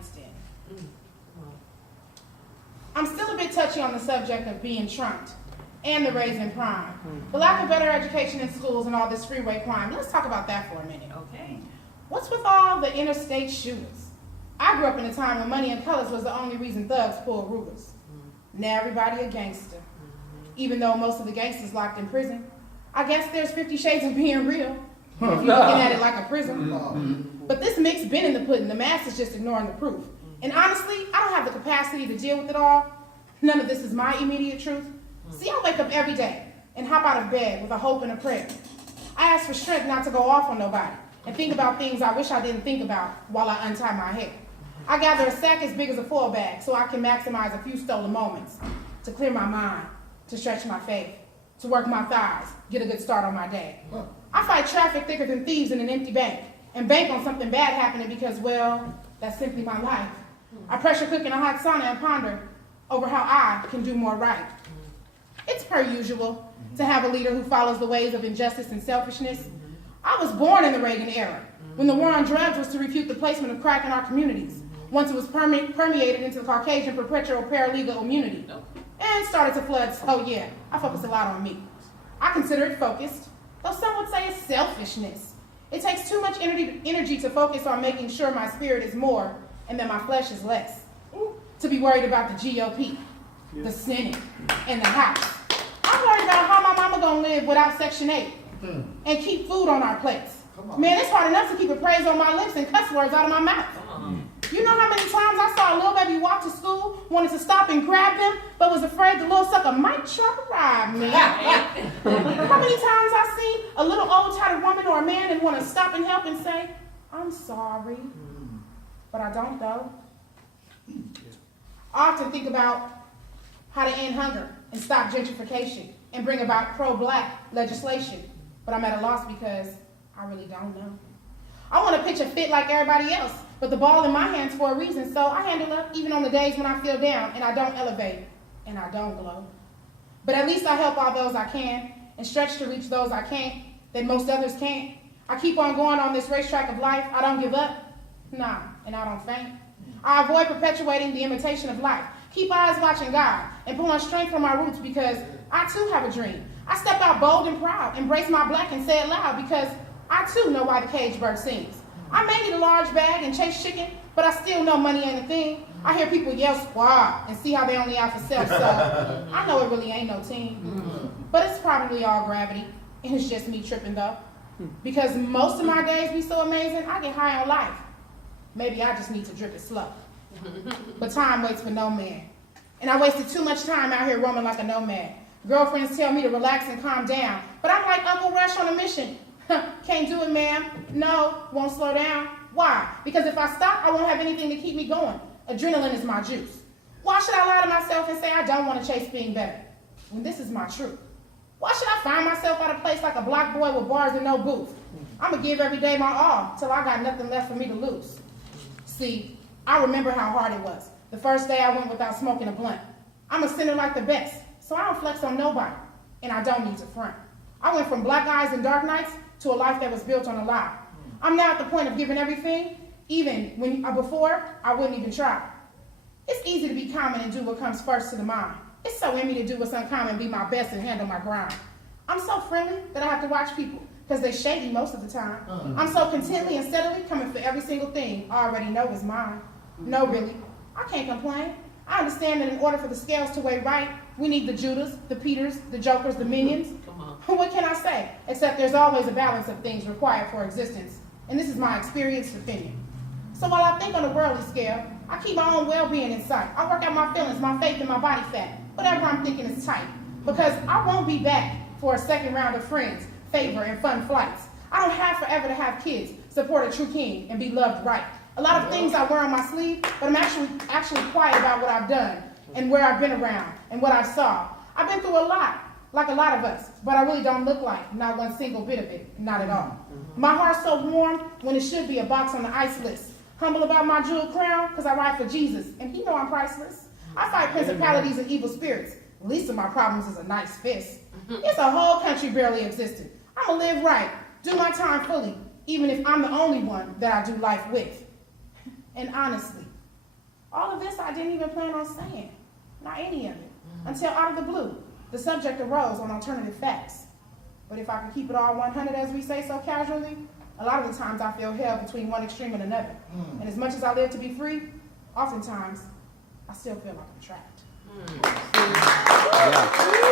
fenced in. I'm still a bit touchy on the subject of being trumped and the raising crime. The lack of better education in schools and all this freeway crime. Let's talk about that for a minute. Okay. What's with all the interstate shooters? I grew up in a time when money and colors was the only reason thugs pulled Rugers. Now everybody a gangster. Even though most of the gangsters locked in prison. I guess there's 50 shades of being real, if you're looking at it like a prison. But this mix been in the pudding. The mass is just ignoring the proof. And honestly, I don't have the capacity to deal with it all. None of this is my immediate truth. See, I wake up every day and hop out of bed with a hope and a prayer. I ask for strength not to go off on nobody and think about things I wish I didn't think about while I untie my hair. I gather a sack as big as a foil bag so I can maximize a few stolen moments, to clear my mind, to stretch my faith, to work my thighs, get a good start on my day. I fight traffic thicker than thieves in an empty bank and bank on something bad happening because, well, that's simply my life. I pressure cook in a hot sauna and ponder over how I can do more right. It's per usual to have a leader who follows the ways of injustice and selfishness. I was born in the Reagan era, when the war on drugs was to refute the placement of crack in our communities, once it was permeated into the Caucasian perpetual paralegal immunity, and started to flood. So yeah, I focus a lot on me. I consider it focused, though some would say it's selfishness. It takes too much energy to focus on making sure my spirit is more and that my flesh is less. To be worried about the GOP, the Senate, and the House. I'm worried about how my mama gonna live without Section 8 and keep food on our plates. Man, it's hard enough to keep a praise on my lips and cuss words out of my mouth. You know how many times I saw a little baby walk to school, wanted to stop and grab them, but was afraid the little sucker might try to rob me? How many times I see a little old-tired woman or a man and want to stop and help and say, I'm sorry, but I don't though. I often think about how to end hunger and stop gentrification and bring about pro-black legislation, but I'm at a loss because I really don't know. I want to pitch a fit like everybody else, but the ball in my hands for a reason, so I handle up even on the days when I feel down and I don't elevate and I don't glow. But at least I help all those I can and stretch to reach those I can't, that most others can't. I keep on going on this racetrack of life. I don't give up, nah, and I don't faint. I avoid perpetuating the imitation of life. Keep eyes watching God and pull on strength from my roots because I too have a dream. I step out bold and proud, embrace my black and say it loud because I too know why the cage bird sings. I may need a large bag and chase chicken, but I still know money ain't a thing. I hear people yell squad and see how they only out for self, so I know it really ain't no team. But it's probably all gravity, and it's just me tripping though. Because most of my days be so amazing, I get high on life. Maybe I just need to drip it slow. But time waits for no man. And I wasted too much time out here roaming like a nomad. Girlfriends tell me to relax and calm down, but I'm like Uncle Rush on a mission. Can't do it, ma'am. No, won't slow down. Why? Because if I stop, I won't have anything to keep me going. Adrenaline is my juice. Why should I lie to myself and say I don't want to chase being better when this is my truth? Why should I find myself at a place like a block boy with bars and no booth? I'm going to give every day my all till I got nothing left for me to lose. See, I remember how hard it was. The first day I went without smoking a blunt. I'm a sinner like the best, so I don't flex on nobody, and I don't need to front. I went from black eyes and dark nights to a life that was built on a lie. I'm now at the point of giving everything, even when before I wouldn't even try. It's easy to be common and do what comes first to the mind. It's so in me to do what's uncommon, be my best, and handle my grind. I'm so friendly that I have to watch people, because they shady most of the time. I'm so contently and steadily coming for every single thing I already know is mine. No, really, I can't complain. I understand that in order for the scales to weigh right, we need the Judas, the Peters, the Jokers, the Minions. What can I say? Except there's always a balance of things required for existence. And this is my experienced opinion. So while I think on a worldly scale, I keep my own well-being in sight. I work out my feelings, my faith, and my body fat. Whatever I'm thinking is tight. Because I won't be back for a second round of friends, favor, and fun flights. I don't have forever to have kids, support a true king, and be loved right. A lot of things I wear on my sleeve, but I'm actually quiet about what I've done and where I've been around and what I saw. I've been through a lot, like a lot of us, but I really don't look like not one single bit of it, not at all. My heart's so warm when it should be a box on the ice list. Humble about my jeweled crown, because I ride for Jesus, and he know I'm priceless. I fight principalities and evil spirits. Least of my problems is a nice fist. It's a whole country barely existed. I'ma live right, do my time fully, even if I'm the only one that I do life with. And honestly, All of this I didn't even plan on saying, not any of it, until out of the blue, the subject arose on alternative facts. But if I could keep it all 100, as we say so casually, a lot of the times I feel held between one extreme and another. And as much as I live to be free, oftentimes I still feel like I'm trapped. Yeah.